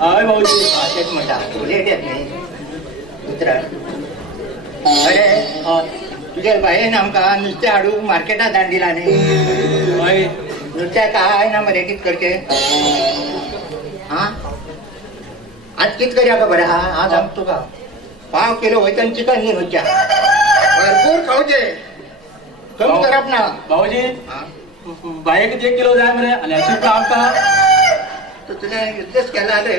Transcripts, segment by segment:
हय भाऊजी तेच म्हणटा लेट येत नाही उतरा. अरे तुझ्या बायेन आमकां नुस्तें हाडूंक मार्केटात धाडला न्ही. हय नुस्त्या काय ना मरे कित करचे हा. आज कित करया खबर हा. आज सांग तुका 5 किलो वयता चिकन घेवन वयच्या भरपूर खावचे कमी करप ना. भाऊजी हा? बायक 1 किलो जाय मरे आनी अशी आमकां तुझ्या युद्धच केला रे.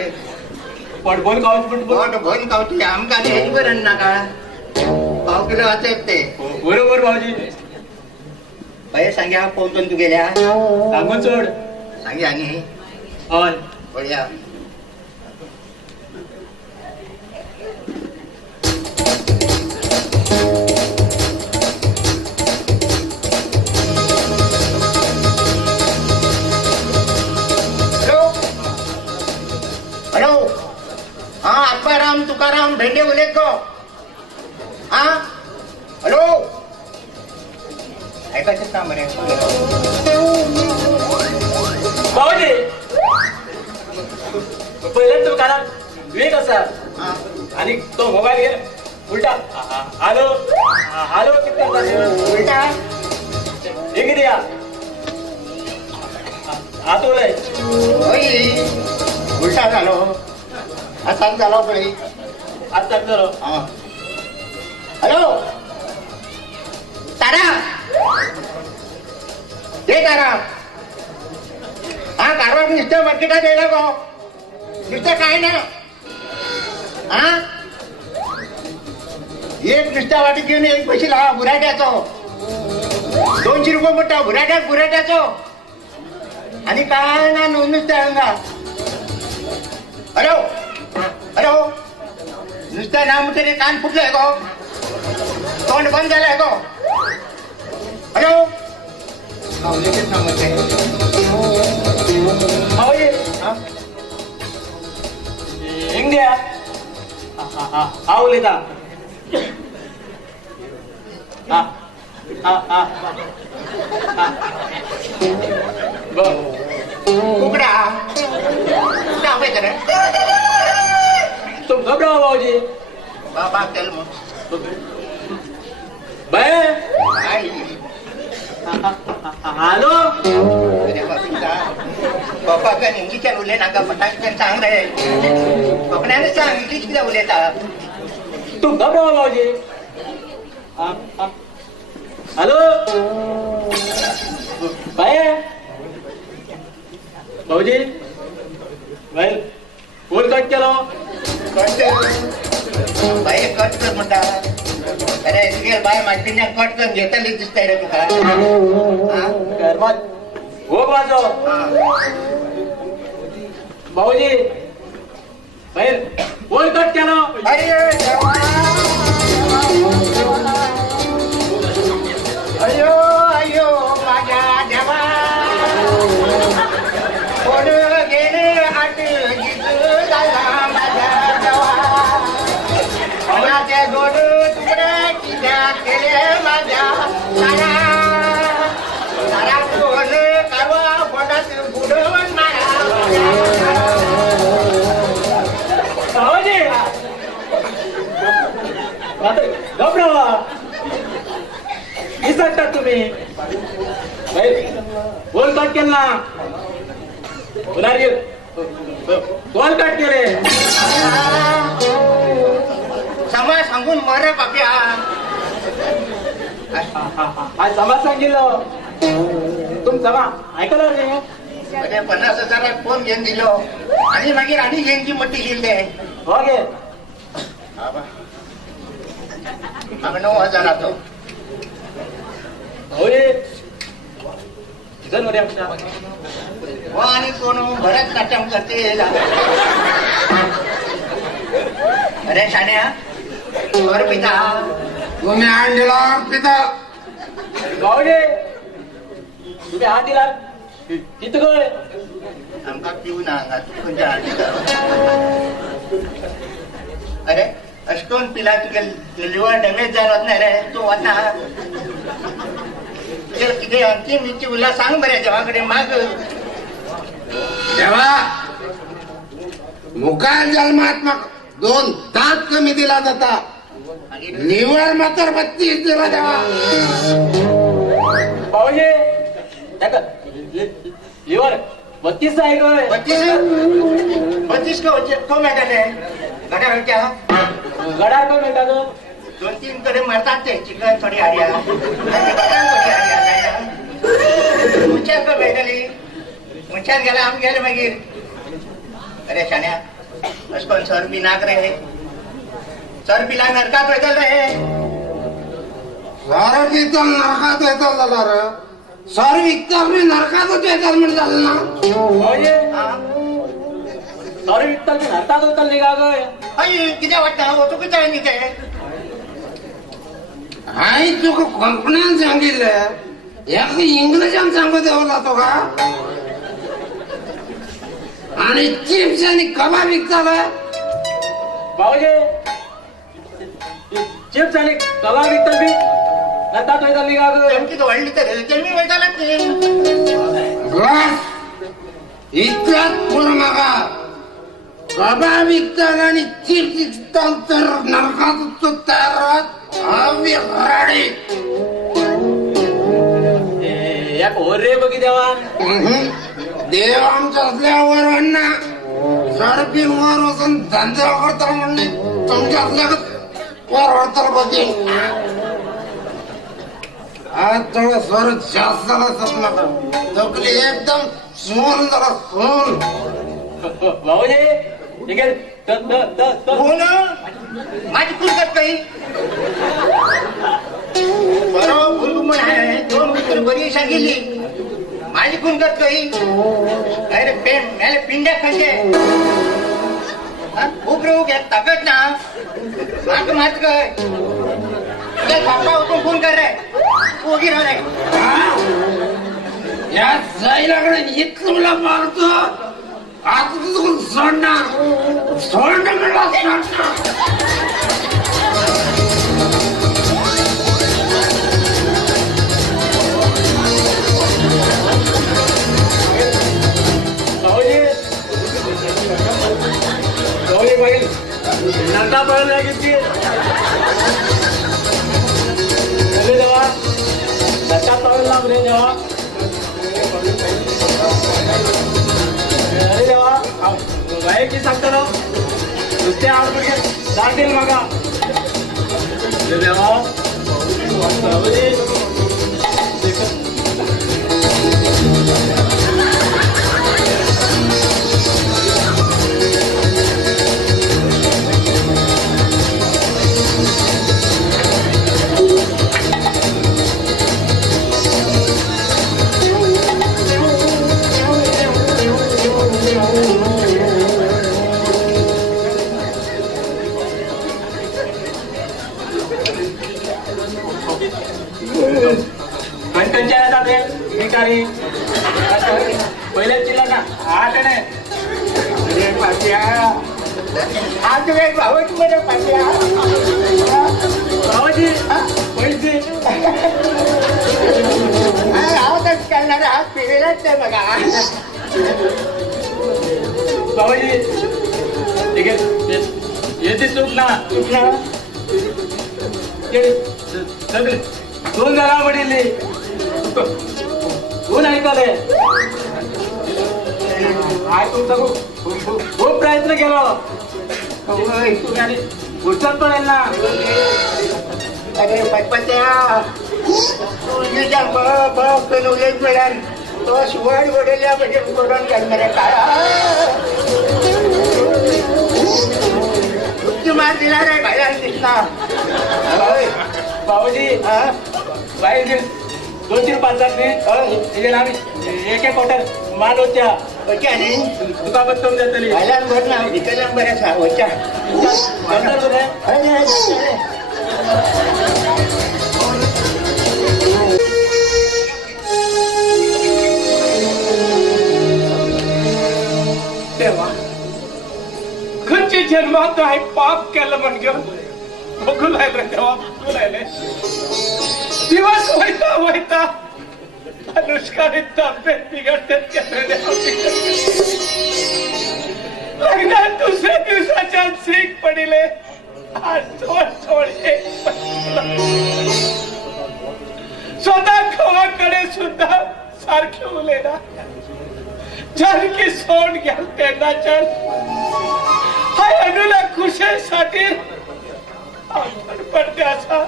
पटबोल खावच पोट भरून खावची आमकां हेच बरं नाका 5 किलो आसत ते. बरोबर भाऊजी बाये सांग्या पोवतून तू गेल्या सांगून सोड. सांग्या न्ही हय बढिया. हॅलो हा आत्माराम तुकाराम भेंडे उलयत गो. हा हॅलो ऐकायचंच ना मरे. भाऊजी पहिले तू कानात विवेक असा हा आणि तो मोबाईल घे उलटा हॅलो हॅलो किती करता उलटा हे किती या आता उलय होई उलटा झालो असाच झालो पळी. आता झालो. हा हॅलो तारा हे तारा हा कारवार नुसतं मार्केटात यायला गो नुसतं काय ना हा. एक नुसत्या वाटी घेऊन एक पैसे लावा बुराट्याचो 200 रुपये मोठा बुराट्याचो आणि काय ना नुसत्या अंगा. हॅलो हॅलो नुसत्या ना म्हणते कान फुटलाय गो तोंड बंद झालंय गो. हॅलो भाऊजी हा इंडिया हा उलयता हा हा हा कुकडा कुठं हवंय तर तुम घबराव भाऊजी बाबा चल मग बाय काय हॅलो अरे बाबा बाबा का इंग्लिशात उलय नाका पटाकन सांग रे. कोकणाने सांग इंग्लिश किती उलयता. तुम घबराव भाऊजी हॅलो बाय भाऊजी बाय फोन कट केलो. कट बाई कट कर म्हणता. अरे तुगे बाय माहिती कट करून घेतली दिसताय रे तुका. हो वाजो भाऊजी बाहेर फोन कट केलो. अरे देवा. अयो अयो माझ्या देवा कोण गेले आट गीत झाला माझ्या देवा. मनाचे गोड तुकडे कित्या केले माझ्या तारा तारा कोण कारवा पोटात बुडवून मारा. भाऊजी घबरावा विसरता तुम्ही फोन कट केला फोन कट केले. समाज सांगून मर बाप्या. आज समाज सांगितलं तुम समा ऐकलं रे. म्हणजे 50,000 फोन घेऊन दिलो आणि मागीर आणि घेऊनची मोठी दिले. हो गे आम्ही 9,000 आतो. भाऊजी जण हो आणि कोण बरेच नाट्यम करते. अरे शाण्या वर पिता तुम्ही आणलेला पिता भाऊजी तुम्ही हात दिला किती गोय आमका पिऊ ना तू कोणत्या आणली. अरे अशकोन पिला तुगे लिव्हर डॅमेज झाला नाही रे. तू वाचा तुझे किती अंतिम इच्छी उल्ला सांग बरे देवाकडे माग. देवा मुखार जन्मात मग 2 तास कमी दिला जाता निवड मात्र 32 दिला जावा बाबाजी त्याका लिव्हर 32 आहे गं 32 को मिळतात ते गड्या क्या गडार पण मिळतात 2-3 कडे मारतात ते चिकन थोडी हरिया मुंच्यात को भेटली मुंच्यात गेला आम गेले मागीर अरे शान्या अस कोण 100 रुपये नाक रे 100 रुपयाला नरकात वयतल रे सर विकताल नरकात येतात झाला रे सर विकताल मी नरकातच येतात म्हणजे झालं ना बाबाजी सॉरी विकताल की नरतात होताल निघा गं अय किती वाटतं होतो किती आहे ते हाय तुका कंपन्यान सांगितलं एक इंग्रजान सांगू देऊ लागतो का आणि चिप्स आणि कबाब विकतात बाबाजी चिप्स आणि कबाब विकताल बी नरतात होताल निघा गं नेमकी तो वाढली तर ते मी वयताला ते बस इतक्यात पुढं मागा कबाब विकतात आणि चिप्स विकतात तर नरकात तयार राहत आम्ही राडी एक रे बघी देवा देव आमच्या असल्यावर अण्णा सरपी वर बसून धंदा करता म्हणणे तुमच्या असल्या वर वाढताल बघे आज थोडं स्वर जास्त झाला सपना तकली एकदम सोन झाला सोन बाबाजी ठीक आहे हो ना माझी कुलकत काही बरोबर भूलगुमन आहे 2 मित्र बरी सांगितली माझी कुलकत काही अरे मेले पिंड्या खाते खूप रोग आहे ताकद ना मात काय खापा उठून फोन कर रे ओगी राह रे या जाईलाकडे इतकं मला मारतो आता तू सोडणार सोडणं मला सोडणार नंदा पळायला किती देवा नंदा पळायला रे देवा अरे देवा बाहेर की सांगतो ना नुसते आवडते जातील मगा देवा पहिल्या जिल्हा ना आठ नाही पाट्या आज वेळ भावच बरं पाट्या बाबाजी पैसे आवतच करणारा हात पिलेलाच नाही बघा बाबाजी ठीक आहे येते चूक ना सगळे 2 जरा वडील 2 ऐकले आज तुमचा खूप प्रयत्न केला तुम्ही पुढच्यात पण येईल ना अरे पटपट्या तुझ्या उलेच मिळाल तो शिवाड वडेल्या म्हणजे करून करणाऱ्या काय तुमची मार दिला रे बाहेर दिसला बाबाजी बाई 2-3 पाच आम्ही एक क्वार्टर माल होत्या आणि दुकापत करून जातली बायलान भर ना इकडल्या बऱ्याच होत्या तेव्हा खंची जन्मात आहे पाप केलं म्हणजे बघू लागलं तेव्हा बघू लागले दिवस व्हायता अनुष्काने तब्येत बिघडतात लग्नात दुसऱ्या दिवसाच्या श्रीक पडिले आज सोड एक स्वतः खवाकडे सुद्धा सारखे उलेना जानकी सोड घ्याल त्यांना चल हाय अनुला खुशेसाठी पडते असा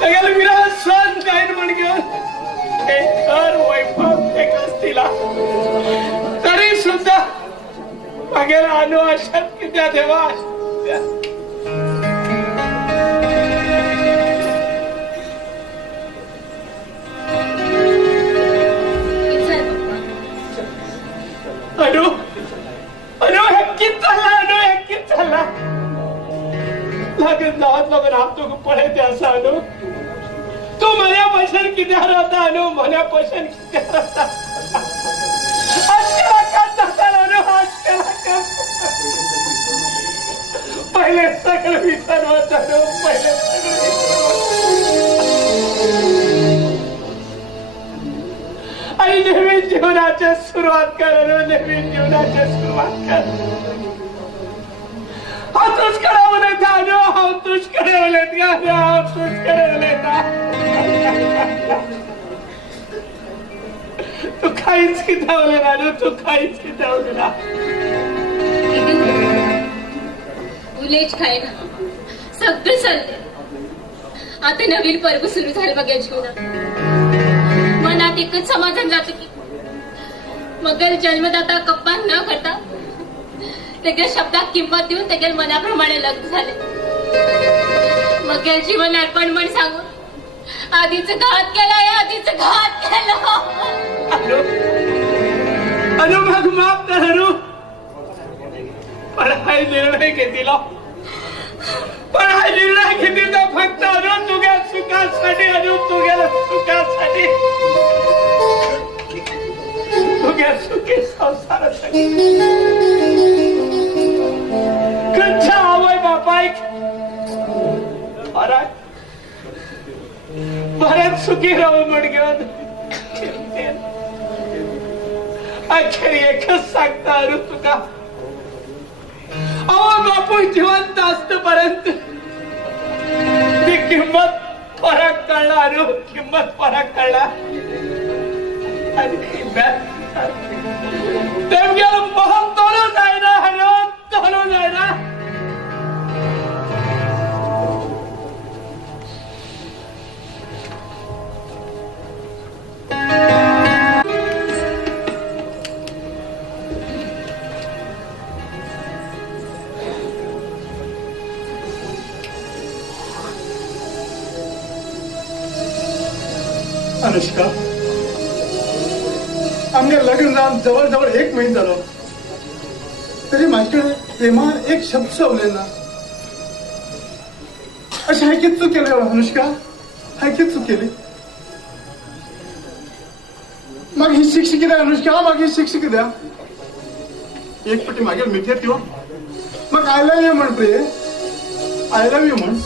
त्याला विरा सण जाईन म्हण घेऊन ते घर वैभव एक असतीला तरी सुद्धा मागेला अनु आशात की त्या देवा अनु अनु हक्कीत चालला लागत नावात लागून आपतो पडायचे असा अनु तू मनापासून किती हरवता अनु मनापासून किती हरवता पहिले सगळं विसरवत अनु पहिले आणि नवीन जीवनाची सुरुवात कर नवीन जीवनाची सुरुवात कर हातूच करावं अनु हातूच करावं हातूच करावं तू काहीच कितावले ना तू काहीच कितावले ना उलेच खाय ना सगळं चाललंय आता नवीन पर्व सुरू झालं बघ या जीवनात मनात एकच समाधान राहतं की मगर जन्मदाता कप्पा न करता त्याच्या शब्दात किंमत देऊन त्याच्या मनाप्रमाणे लग्न झाले मग जीवन अर्पण म्हण सांगून आधीच घात केलाय आधीच घात केला अनु मग माफ कर अनु पण हा निर्णय घेतला पण हा निर्णय घेतला फक्त अनु तुझ्या सुखासाठी अनु तुझ्या सुखासाठी तुझ्या सुखी संसारासाठी कच्चा आवय बापा परत सुखी राहू म्हण घेऊन अखेर एकच सांगता अनु तुका अहो बापू जिवंत असतपर्यंत ती किंमत फरक कळला अनु किंमत फरक कळला आणि तेवढ्या महत्व तोलू जायना अनु तोलू जायना अनुष्का आमगे लग्न जाऊन जवळ 1 महिना झालो तरी माझ्याकडे प्रेमान एक शब्द सोडले ना अशी हाय किती चूक केली अनुष्का हाय किती चूक केली मग ही शिक्षिकी द्या अनुष्का मग ही शिक्षिकी द्या एक पटी मागे मिठे किंवा मग आय लव्ह यू म्हण प्रिय आय लव्ह यू म्हण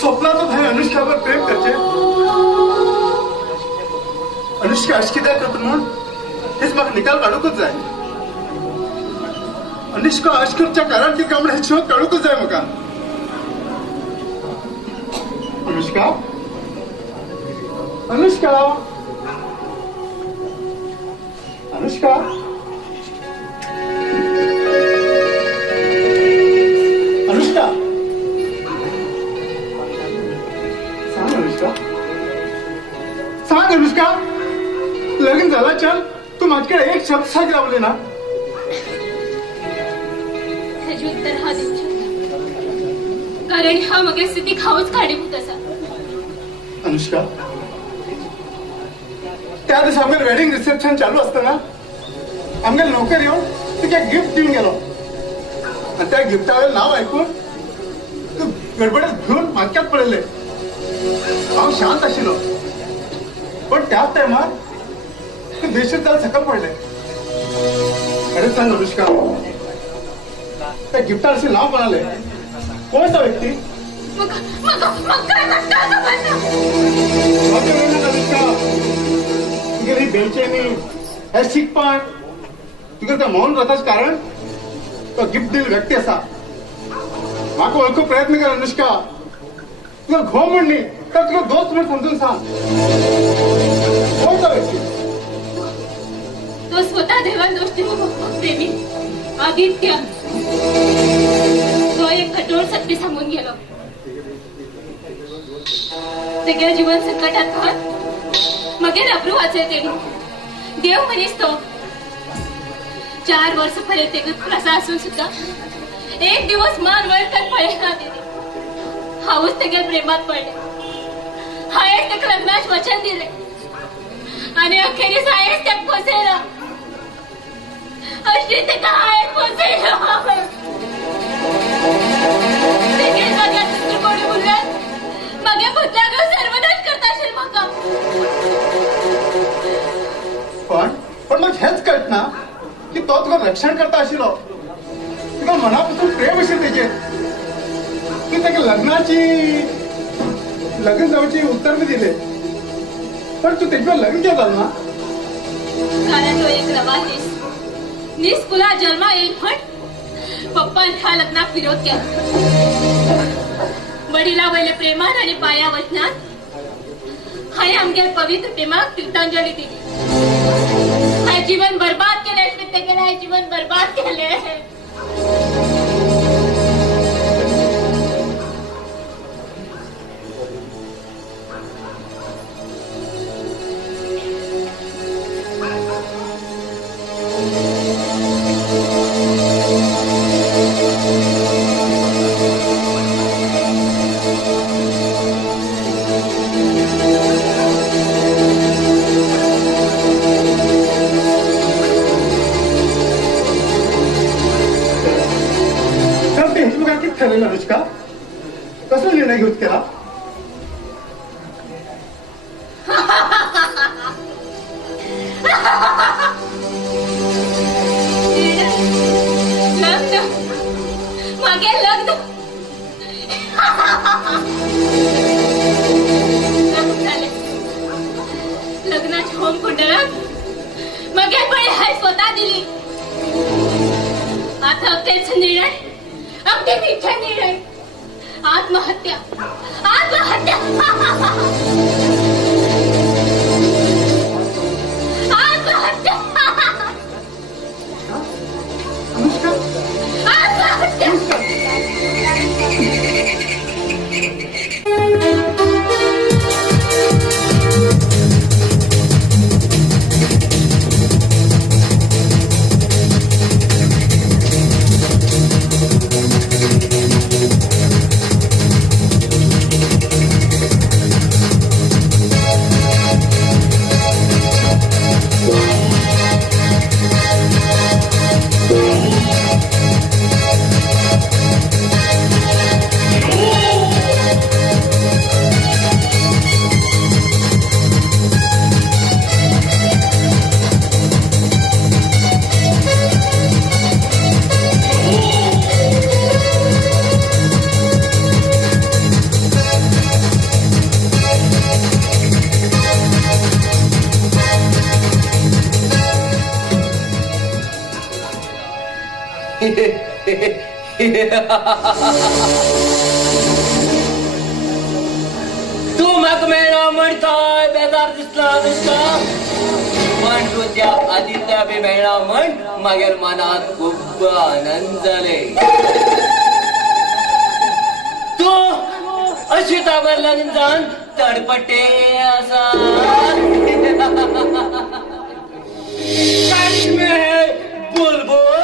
स्वप्नात भाई अनुष्कावर प्रेम करते अनुष्का अशी कित्याक करता म्हणून हेच म्हाका निकाल काडूकच जाय अनुष्का अश करच्या कारण कितें काय हेच शोध काडूकच जाय म्हाका अनुष्का अनुष्का अनुष्का अनुष्का सांग अनुष्का सांग अनुष्का लग्न झाला चल तू माझ्याकडे एक शब्द सांग लावले ना हेजे उत्तर हा देऊ शकता कारण हा मगे स्थिती खाऊच काढीभूत असा अनुष्का त्या दिवशी आमगे वेडिंग रिसेप्शन चालू असताना आमगे नोकर येऊन तुका गिफ्ट दिवन गेलो आणि त्या गिफ्टावें नाव ऐकून तू गडबडीत घेऊन मागक्यात पडले हांव शांत आशिल्लो पण त्याच टायमार तू बेशुद्ध जावन सकल पडले खरें सांग अनुष्का त्या गिफ्टार असे नाव म्हणाले कोण तो व्यक्ती अनुष्का तुगेली बेचैनी हे शिकपण तुगे त्या मौन रावपाचें कारण तो गिफ्ट दिल्लो व्यक्ती आसा म्हाका वळखूंक प्रयत्न कर अनुष्का तुका घोव म्हण न्ही तर तुका दोस्त म्हण समजून सांग कोण तो व्यक्ती तो स्वतः देवान दोष दिलो प्रेमी आदित्य तो एक कठोर सत्य सांगून गेलो तेगे जीवन संकटात घात मगे अब्रू वाचले तेणी देव मनीस तो 4 वर्ष पर्यंत तेगे प्रसा असून सुद्धा एक दिवस मान वळखत पळयना तेणी हाऊच तेगे प्रेमात पडले हायेच तेका लग्नाच वचन दिले आणि अखेरीस हायेच तेका फसयला अशी तेका हायेच फसयला तेगे जाग्यार दुसरें कोणी उरल्यार मगे पुतल्याक सर्वनाश करता आशिल्लो म्हाका पण मग हेच कळत ना की तो तुका रक्षण करता आशिल्लो तुका मनापासून प्रेम आशिल्लें तेजेर तू तेका लग्न जावची उत्तर बी दिले पण तू तेजेवर लग्न केलं जाल ना कारण तो एक रवानीस निस्कुला जन्मा येईल पण पप्पान ह्या लग्नाक विरोध केला वडिला वयले प्रेमान आणि पाया वचनात हाय आमगे पवित्र प्रेमाक तिर्थांजली दिली हाय जीवन बर्बाद केले ते केले हाय जीवन बर्बाद केले ठरलेलं अनुष्का कसला निर्णय घेऊन केला लग्न मागे लग्न झाले लग्नाची होम कुंडलात मागे पण हाय स्वतः दिली आता तेच निर्णय अगदी मिठा निर्णय आत्महत्या आत्महत्या आत्महत्या अनुष्का आत्महत्या तू मग मेळा म्हणताय बेजार दिसला अनुष्का पण तू त्या आदित्या बी मेळा म्हण मागेर मनात खूप आनंद जाले तू अश्वितावर लग्न जावन तडपटे असा सच में है बुलबुल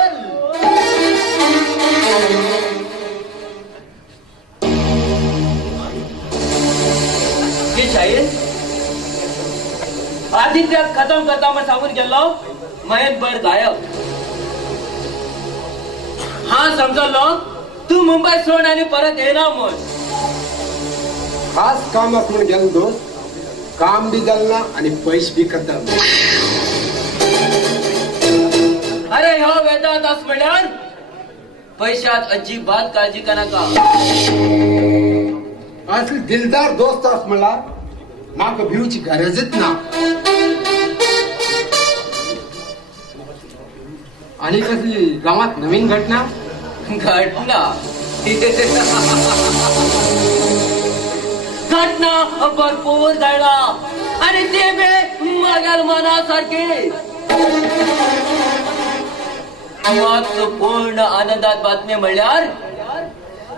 आदित्य खतम करता मग सांगून गेलो मयत बड गायब हा समजलो तू मुंबई सोड आणि परत येणार म्हण खास काम आपण गेलो दोस्त काम बी जालना आणि पैसे बी खतम अरे हो वेदांत अस म्हणल्यार पैशात अजिबात काळजी करा का असली दिलदार दोस्त अस मला म्हाका भिवची गरजच ना आणि कसली गावात नवीन घटना घटना घटना भरपूर घडला आणि ते बी मागेल मनासारखे पूर्ण आनंदात बातमी म्हणल्यार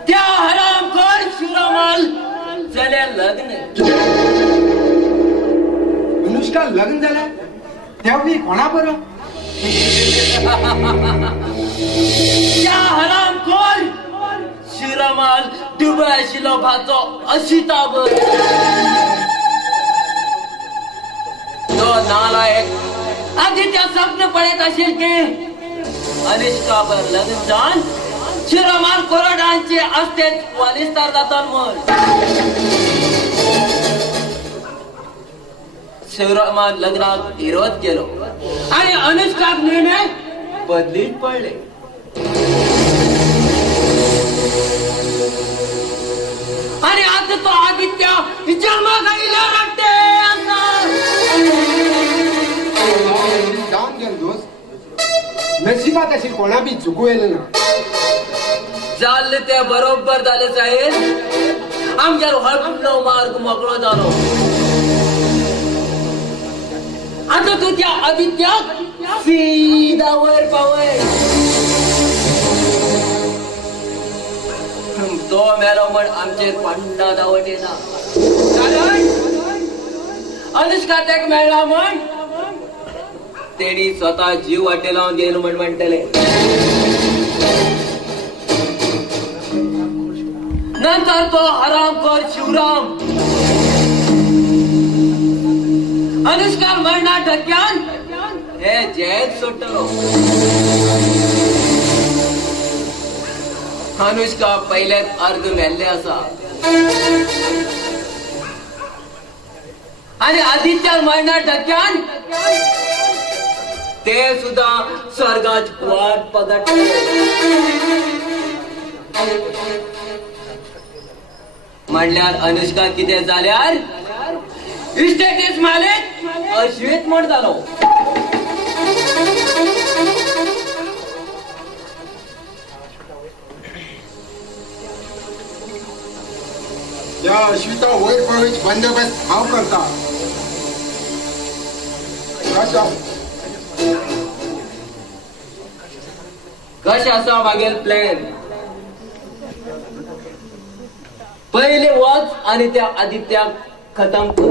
त्या हरामखोर शिरोमल झाल्या लग्न अनुष्का लग्न झालं त्यावेळी कोणा बरं त्या हरामखोर शिरोमल दुबई आशिल्लो भाचो अशिताबर तो नालायक आदित्य स्वप्न पळयत आशिल की अनुष्का बर लग्न जावन शिरोमल कोरडांचे अस्तेत वालिस्तार जातात म्हण शिरोमल लग्नाक विरोध केलो आणि अनुष्काक निर्णय बदलीत पडले आणि आता तो आदित्य जन्माक आयला वाटते जाऊन गेलो दोस्त नशिबात अशी कोणा बी चुकू येलं ना चालले ते बरोबर झाले साहेब आमच्यावर हळकुंडलो मार्ग मोकळो झालो आता तू त्या आदित्याक सीधा वर पावय तो मेलो म्हण आमचेर पंडा दावट येना कारण अनुष्का तेक मेळ्ळा म्हण तेणी स्वतः जीव वाटे लावून गेलो म्हण म्हणटले नंतर तो हरामखोर शिवराम अनुष्का मरणा ठक्यान हे जैद सुटलो अनुष्का पहिल्याच अर्ध मेल्ले असा आणि आदित्य मरणा ठक्यान ते सुद्धा स्वर्गाच वाट पगट म्हणल्यार अनुष्का कितें जाल्यार इस्टेटीस मालीक अश्वेत म्हण जालो त्या अश्विता वयर पळयच बंदोबस्त हांव करता. कशें आसा मागेल प्लॅन? पहिले वच आणि त्या आदित्याक खतम कर.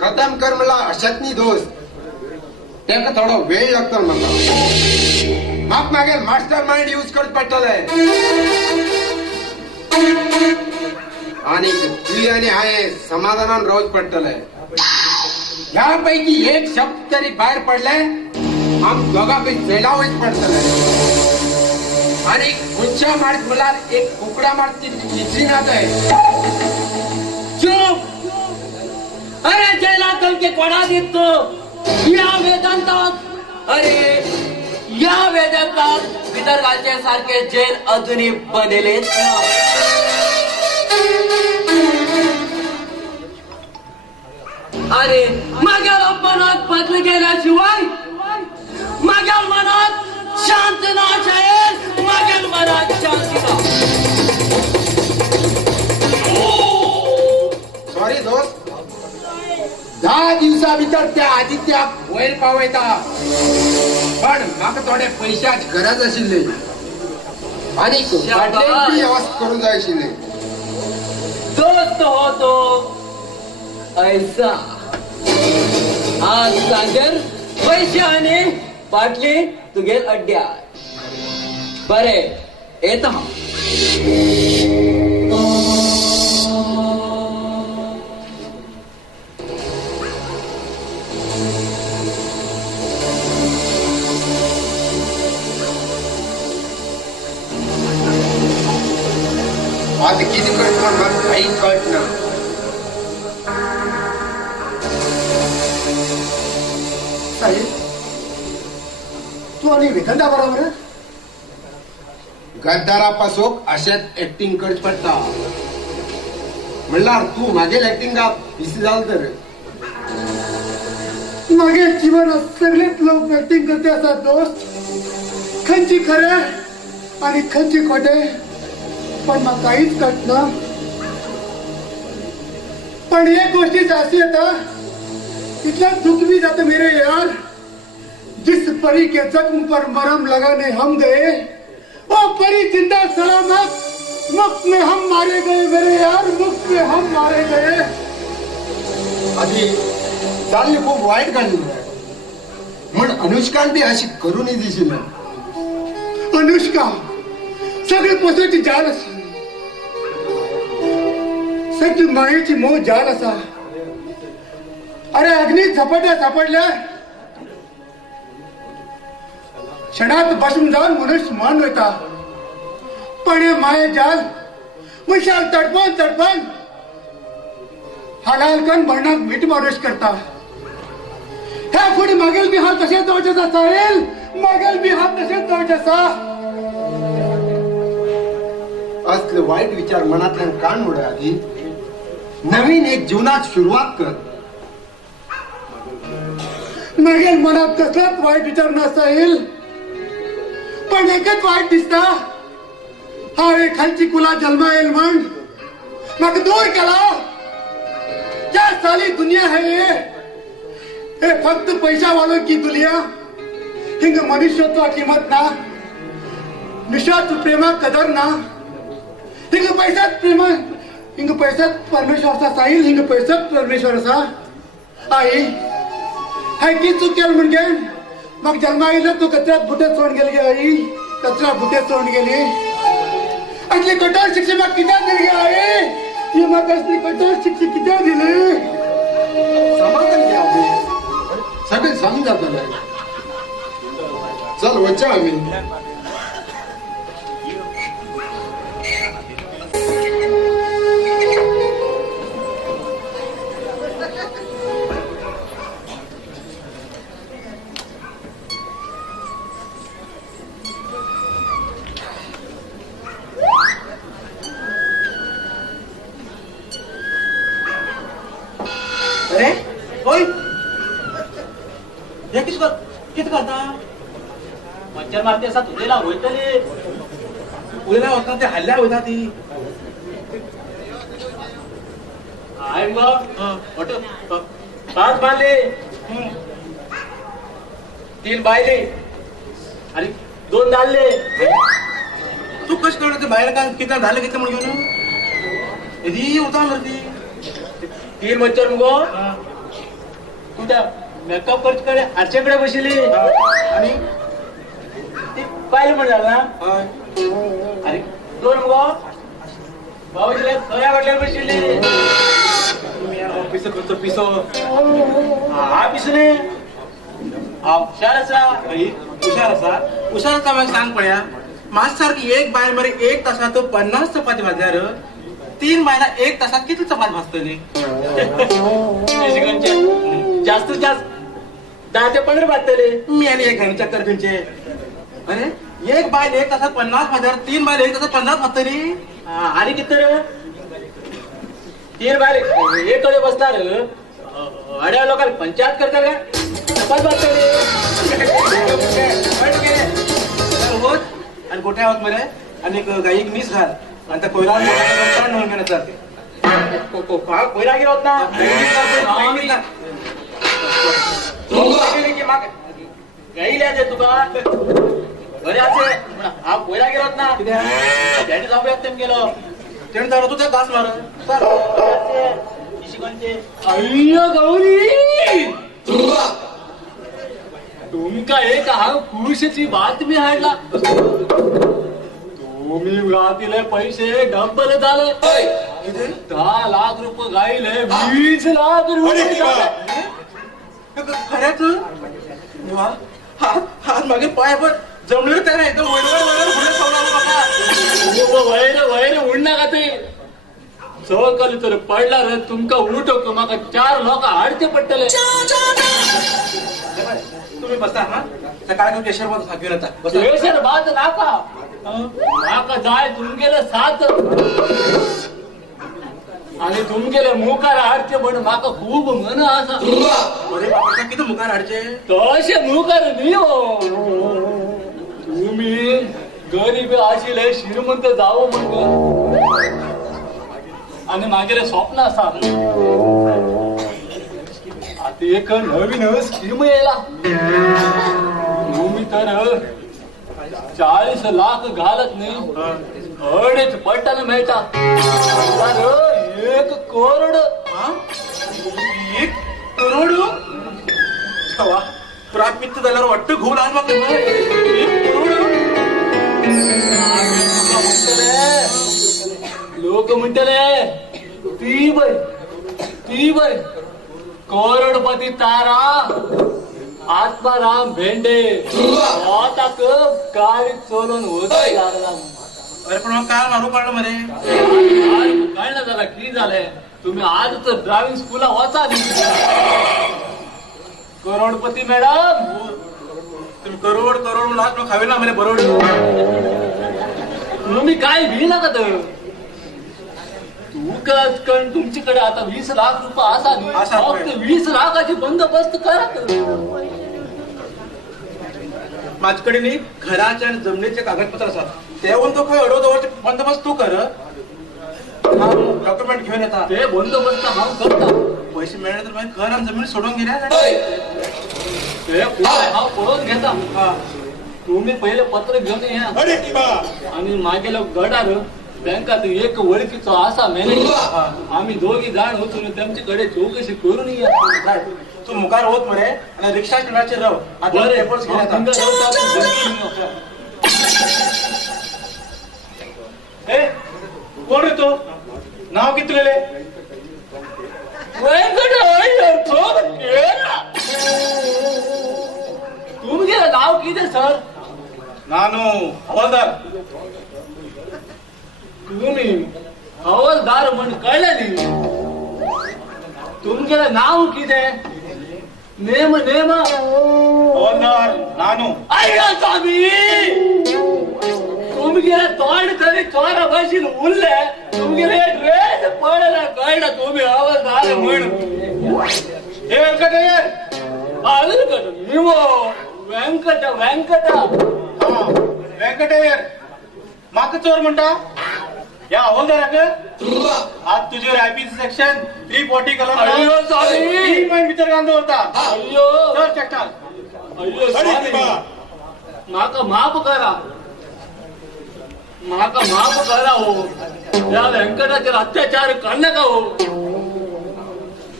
खतम कर मला अशात न्ही दोस्त. तेका थोडो वेळ लागतो म्हाका मागेल मास्टर माइंड यूज करच पडटले. आणि तुझी आणि हांवें समाधानान रावच पडटले. ह्या पैकी एक शब्द तरी भायर पडले आम दोगांकय जेला वयच पडटले. आणि खुर्च्या मारत म्हळ्यार एक कुकडा मारत तितली ना थंय. चुप! अरे जेलात के कोणा दिसतो या वेदांतात? अरे या वेदांतात विदर्भाचे सारखे जेल अजूनही बनेलेच ना. अरे मागेल अपमानात बदल गेल्याशिवाय मागेल मनात शांती ना शायर. मागेल मनात शांती ना. सॉरी दोस्त. 10 दिवसा भितर त्या आदित्याक वयर पावयता. पण म्हाका थोडे पैशाची गरज आशिल्ली आणि बाटलेची व्यवस्था करूंक जाय आशिल्ली. दोस्त हो तो ऐसा. आज सांगेल पैसे आणि बाटली तुगेल अड्ड्यात. बरे येता. आता किती करतो म्हाका काहीच कळना. साहेब तू आणि वेदांता बरोबर गद्दारापासून अशात ऍक्टिंग करच पडटा. म्हणल्यार तू मागेल ऍक्टिंगाक बिसी जाल तर. मागे जीवनात सगळेच लोक ऍक्टिंग करते असतात दोस्त. खंयची खरे आणि खंयची खोटे पण मग काहीच कळना. पण एक गोष्टी अशी येता इतना दुख भी जाता मेरे यार. जिस परी के जख्म पर मरहम लगाने हम गए वो परी जिंदा सलामत मुफ्त में हम मारे गए मेरे यार. मुफ्त में हम मारे गए. आधी चालली खूप वाईट घडली म्हण अनुष्कान बी अशी करूनही दिशी ना. अनुष्का सगळे पोसाची जाल असा. सगळी मायेची मोह जाल असा. अरे अग्नीत झपाट्या सापडल्या क्षणात बसून जाऊन मनुष्य मान होता. पण हे माये जाल विशाल तडपण तडपण हलालकन मरणात मीठ मारुष करता. ह्या पुढे मागेल बी हात तसेच जायचा साहेल. मागेल बी हात तसेच जायचा. असले वाईट विचार मनातल्यान काढ उडे. आधी नवीन एक जीवनात सुरुवात कर. मागेल मनात कसलाच वाईट विचार नसाईल. पण एकच वाईट दिसता हा एक खालची कुला जन्मा येईल म्हण मग दूर केला. क्या साली दुनिया है ये फक्त पैसा वालों की दुनिया. हिंग मनुष्यत्व किंमत ना. निस्वार्थ प्रेमा कदर ना. हिंग पैसात प्रेम हिंग पैसात परमेश्वरचा साईल. हिंग पैसात परमेश्वरचा. आई हाय की चूक केली म्हणजे मग जन्मा येईल तू कचऱ्यात बुटे सोडून गेली. आई कचरा बुटे सोडून गेली. असली कठोर शिक्षा मग किती दिली आई. ही मग असली कठोर शिक्षा किती दिली. समाधान घ्या आधी. सगळे समजात आले. चल वच्चा आम्ही. अरे होय हे किती करता मच्छर मारते असा तुझेला होयतले उद्या होता ते हल्ल्या होता ती काय मग पाच बांधले 3 बायले आणि 2 दालले. तू कश कळलं ते बाहेर काय किती झालं किती म्हणून घेऊन ही होता ती 3 मच्छर मुगो तुझ्या मेकअप करते आरच्याकडे बसली आणि ती पाहिलं म्हणजे ना होय. अरे 2 मुगो बाबाजीला खऱ्या वाटल्यावर बसली. पिसो पिसो पिसो हा पिसने हुशार हुशारचा मग सांग पड्या माझ सारखी एक बाहेर मरे 1 तासात 50 चपाती भाजल्यार 3 बायला 1 तासात किती चपाती भाजतली जास्तीत जास्त 10 ते 15 बातले. मी आणि एक घरी चक्कर तुमचे अरे एक बायल 1 तासात 50 भाजल्यार 3 बायल 1 तासात 50 भाजतली आणि किती 3 बाय एककडे बसणार अड्या लोकांना पंचायत करतात का चपात बातले. होत आणि गोठ्या होत मध्ये आणि गाई मीस घाल आणि त्या कोयरा म्हणून घेण्यात जाते कोयरा गेला होत ना गाई लिहा दे तुका घरी असे हा कोयरा गेला होत ना त्याने जाऊ एकदम गेलो तेण जाऊ तू त्या घास मार अय्या गौरी तुमका एक हा पुरुषाची बातमी हाडला तुम्ही गातीले पैसे डब्बल झाले 10 लाख रुपये गाईले 20 लाख रुपये झाले. खऱ्याच हात मागे पाय पण जमलं त्या नाही एकदम वैर उडना का ते चौकली तर पडला रे तुमका उठो माका 4 लोक हाडचे पडतले. तुम्ही बसा हा सकाळी केशर मध्ये घेऊन येता बसा. प्रेशर बाद नाका जाय तुमगेले 7 आणि तुमगेले मुखार हाडचे पण माका खूप मन असा. अरे बाबा किती मुखार हाडचे तसे मुखार नाही हो तुम्ही गरीब आशिले श्रीमंत जावं म्हणतो आणि मागेले स्वप्न असा आता एक नवीन स्कीम यायला तुम्ही तर 40 लाख घालत नाही 2.5 पट्टाने मिळता 1 करोड. 1 करोड प्राप्त झाल्यावर वाटतं घोल आज मग 1 करोड लोक म्हणतले ती बाई करोडपती तारा आत्माराम भेंडे आता गाडी चोरून होत लागला. अरे पण मग काय मारू पडलं मरे कळलं झाला की झालंय तुम्ही आज तर ड्रायव्हिंग स्कूलला वाचा करोडपती मॅडम तुम्ही करोड म्हणून आज मग खावे ना मरे बरोड तुम्ही काय भी नका तर कण तुमच्याकडे आता 20 लाख रुपये असा फक्त 20 लाखाची बंदोबस्त करा. माझ्याकडे नाही घराचे आणि जमिनीचे कागदपत्र असतात त्याहून तो काय अडवजवळचे बंदोबस्त तू कर डॉक्युमेंट घेऊन येतात ते बंदोबस्त हा करता पैसे मिळाले तर माझी घर आणि जमीन सोडून गेल्या ते हा पळून घेता. तुम्ही पहिले पत्र घेऊन या आणि मागेला गडार बँकात एक ओळखीचा असा मॅनेजर आम्ही दोघी जाण होतो त्यांच्याकडे चौकशी करून या. तू मुखार होत मरे आणि रिक्षा स्टँडाचे राव आता पेपर्स घेऊन येतात. कोण येतो नाव किती लिहिले तुमचे नाव किती सर नानू हवालदार तुम्ही हवालदार म्हण कळलं नाही तुमचे नाव किती नेम हवालदार नानू अय्या स्वामी तुमगे तोंड तरी चोरा बशील उरले तुमगे ड्रेस पडला कळलं तुम्ही हवालदार म्हण हे व्यंकटय्यर आलकट निवो व्यंकट व्यंकटय्यर माक चोर म्हणता या हवालदाराक आज तुझे आयपीसी सेक्शन 340 कलम अय्यो स्वामी. भितर गांधो होता अय्यो चल चेष्टाल अय्यो स्वामी माका माफ करा हो या व्यंकटाचेर अत्याचार करनाका हो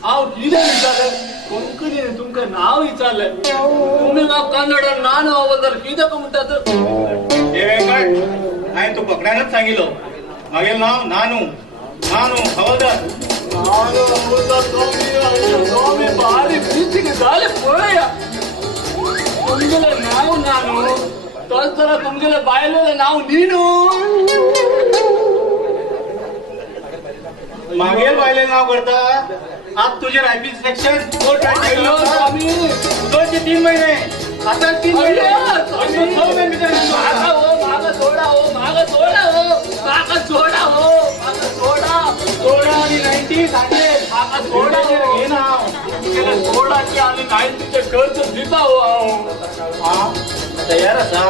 हांव कितें विचारलें कोंकणीन तुमकां नांव विचारलें तुमी म्हाका कन्नडान नानो हवालदार कितें म्हणटात हे वेंकट हांवें तू पकड्यानच सांगितलो मागेल नाव नानू नानू हवालदार नानो हवालदार स्वामी अय्यो स्वामी भारी पिचीक जालें पळया तुमगेलें नांव नानो तोच जाल्यार तुमगेलें बायलेलें नांव नीनू मागेल बायले नाव करता आज तुझे आयपीसी सेक्शन 420 अय्यो स्वामी 2 महिने आता 3 महिने मागा सोडा आणि 90 सांगले मागा सोडा घे नाव सोडाची आणि 90चे खर्च दिता हो हा तयार असा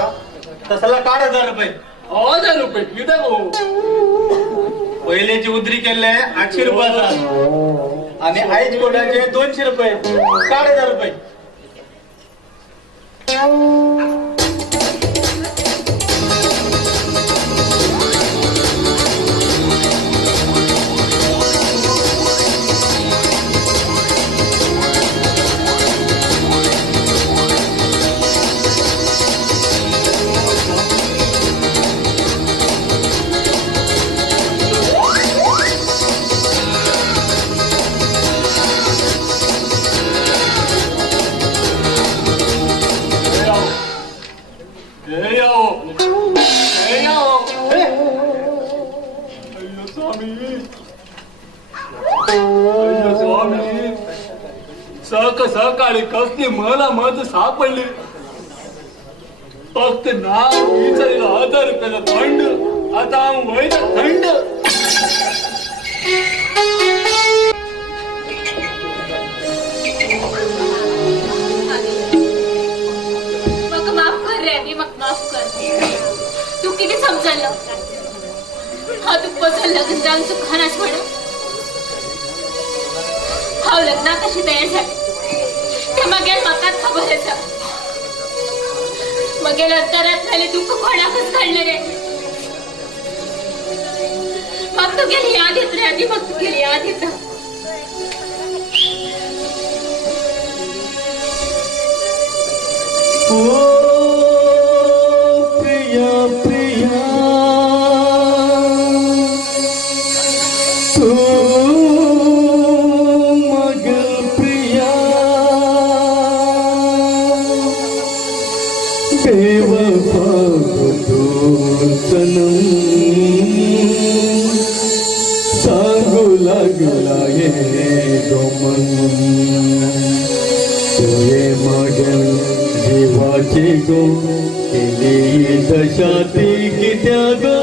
तसला काढ 1000 रुपये 1000 किती हो पहिलेची उतरी केले 800 रुपये आणि आईच कोटाचे 200 रुपये काढ 1000 रुपये सकाळी कसली मला मध सापडली फक्त नाव विचारलं 1000 रुपयाला थंड आता वैद थंड म्हाका माफ कर रे म्हाका माफ कर तू किती समजलं हांव तुका लग्न जावन चुकनाच म्हणून हांव लग्नाक कशी तयार जालें ते मागेर म्हाकाच खबर आसा मागेर अंतरांतलें दुःख कोणाकच कळना रे म्हाका तुगेली याद येता रे आदी म्हाका तुगेली याद येता प्रिया प्रिया तू मगर प्रिया बेवफा तू सनम सांगू लागला ये गोमन तुये मगन जीवाची गो केली दशा ती कित्या गो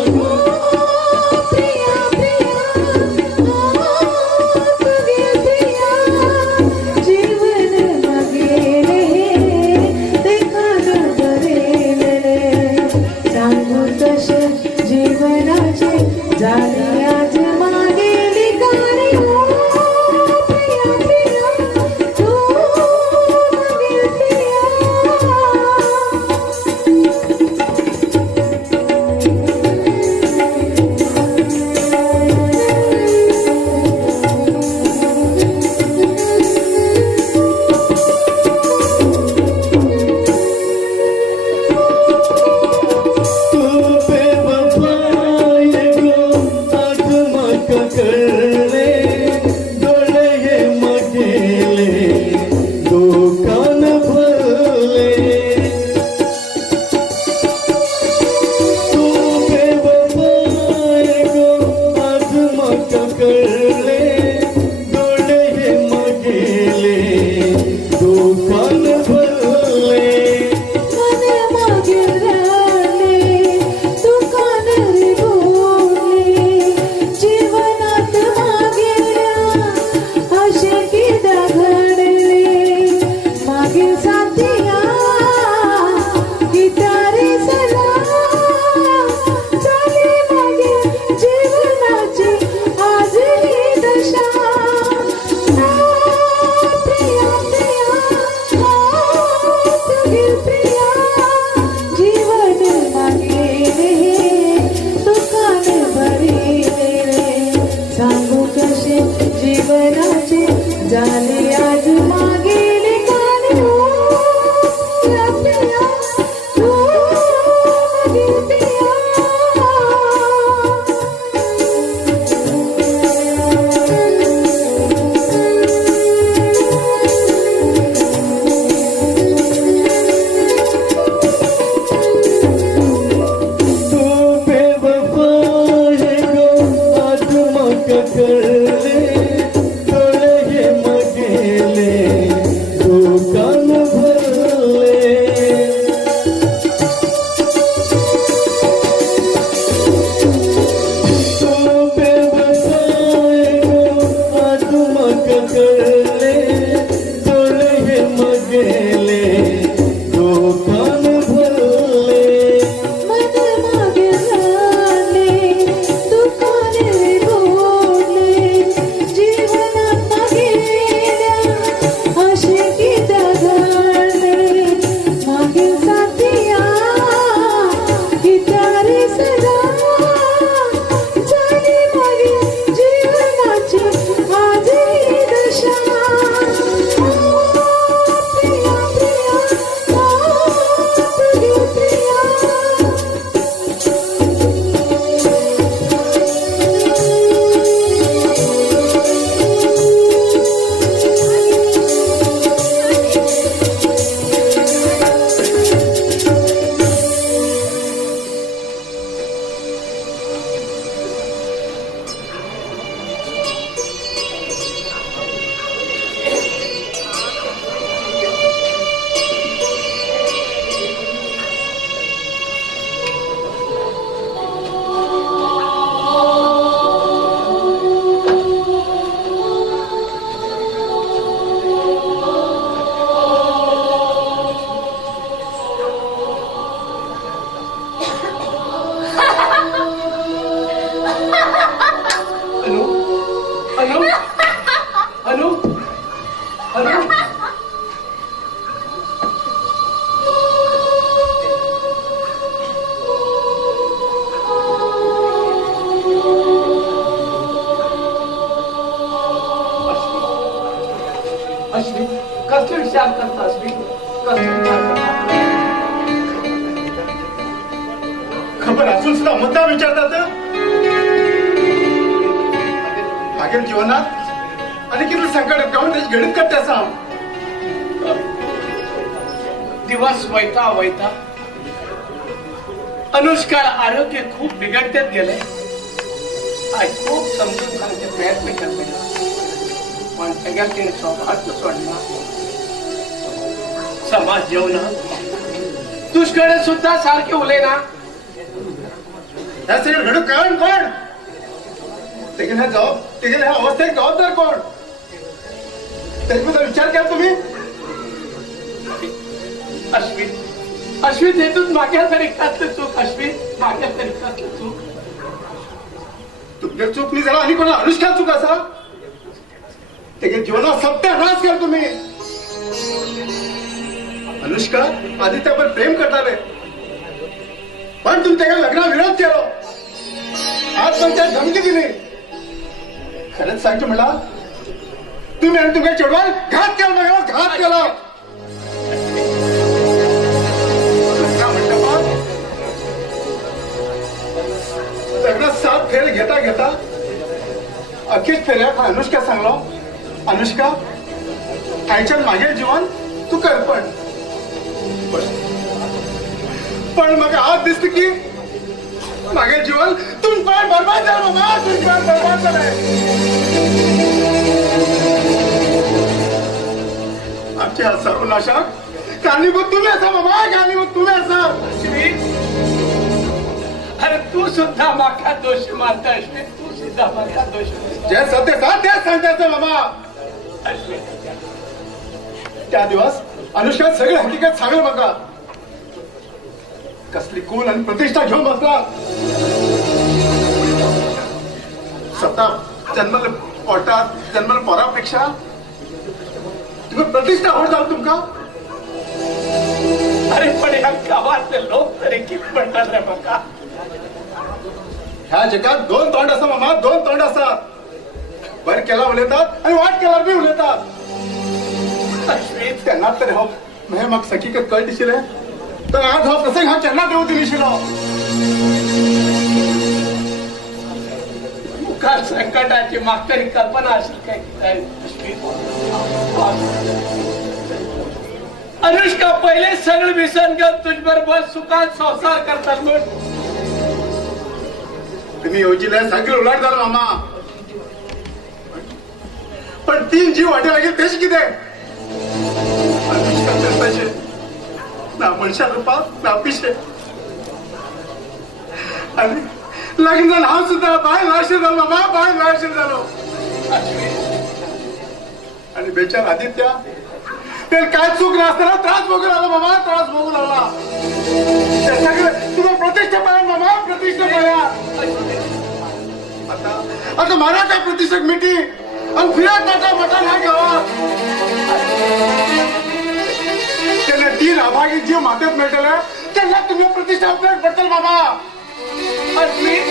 जीवनाचे झाले आज मागेली गाणी प्रिया प्रिया तू मागेल प्रिया तू बेवफा ये गो करले डोळे मगेले दुकान भरले तो बेवफाए गो आत्मक करले डोळे मगेले दुकान भरले मन मागे लागले दुकाने बोलले जीवनात मागेल्या आशिकीत घडले मागे साथिया इतारे सदा झाली मागे जीवनाची आजही दशा प्रिया प्रिया प्रिया प्रिया अनु अनु अनु अनु अश्विन कसले विचार करता अश्विन कसले विचार करता खबर असून सुद्धा मुद्दा विचारतात मागील जीवनात आणि किती संकट गावून त्याची गणित करते असा दिवस वैता वैता अनुष्का आरोग्य खूप बिघडतेच गेले आज खूप समजून सांगते प्रयत्न करते पण त्याच्या तिने स्वभावात सोडला समाज जेवण तुझकडे सुद्धा सारखे उले ना या सगळं घडू कारण कोण ह्या अवस्थेत जबाबदार कोण त्याच्याबद्दल विचार केला तुम्ही अश्विन अश्विन हेतून मागे तरी कसलं चूक अश्विन मागे तरी कसलं चूक तुमच्या चूक मी जरा आणि कोणा अनुष्का चूक असा त्याच्या जीवनात सत्यानाश केला तुम्ही अनुष्का आदित्यावर प्रेम करताले पण तुम्ही त्याच्या लग्नाला विरोध केला आज पण त्या धमकी दिली खरंच सांगतो मला तुम्ही आणि तुमच्या चिडवाल घात केला मला घात केला लग्नात 7 फेर घेता घेता अखेर फेऱ्यात अनुष्का सांगलो अनुष्का आईच्या मागे जीवन तू कर पण मग आज दिसत की मागे जीवन तुम पण बर्बाद झालं मामा तुम पण बर्बाद झालंय आमच्या सर्वनाशात कारणीभूत तुम्ही असा मामा कारणीभूत तुम्ही असा अश्विन अरे तू सुद्धा माका दोष मानता अश्विन तू सुद्धा माका दोष मानता. जे सत्य तेच सांगतायचं मामा अश्विन त्या दिवस अनुष्का सगळी हकीकत सांगेल बघा कसली कुल आणि प्रतिष्ठा घेऊन बसला स्वतः जन्मल पोटात जन्मल पोरापेक्षा तुम्ही प्रतिष्ठा होत जाऊ तुमका अरे पण ह्या गावातले लोक तरी किती म्हणतात रे माका ह्या जगात 2 तोंड असतात मामा 2 तोंड असतात बर केला उलयतात आणि वाट केल्यावर बी उलयतात अश्विन त्यांना तर हो नाही मग सकीकत कळ दिशिले तर आज हा प्रसंग हा त्यांना देऊ दिशिलो मुखार संकटाची मागची कल्पना असेल काय अनुष्का पहिले सगळं विसरून घेऊन तुझबरोबर सुखात संसार करतात म्हणून तुम्ही योजीला सगळं उलट झालं मामा पण 3 जीव वाटे लागेल तेच किती पैसे ना मनशा रुपात ना पिशे आणि लग्न नाव सुद्धा बाय नाशीर झालो मामा बाय नाशीर झालो आणि बेचार आदित्य ते काय चूक नसताना त्रास भोगून आला मामा त्रास भोगून आला ते सगळं तुला प्रतिष्ठा पाया मामा प्रतिष्ठा पाया आता मला काय प्रतिष्ठा मिठी आणि फिरत टाटा मटा नाही गावात त्यांना 3 अभागी जीव मातेत मिळाला त्यांना तुम्ही प्रतिष्ठा उपयोग पडतील बाबा अश्विन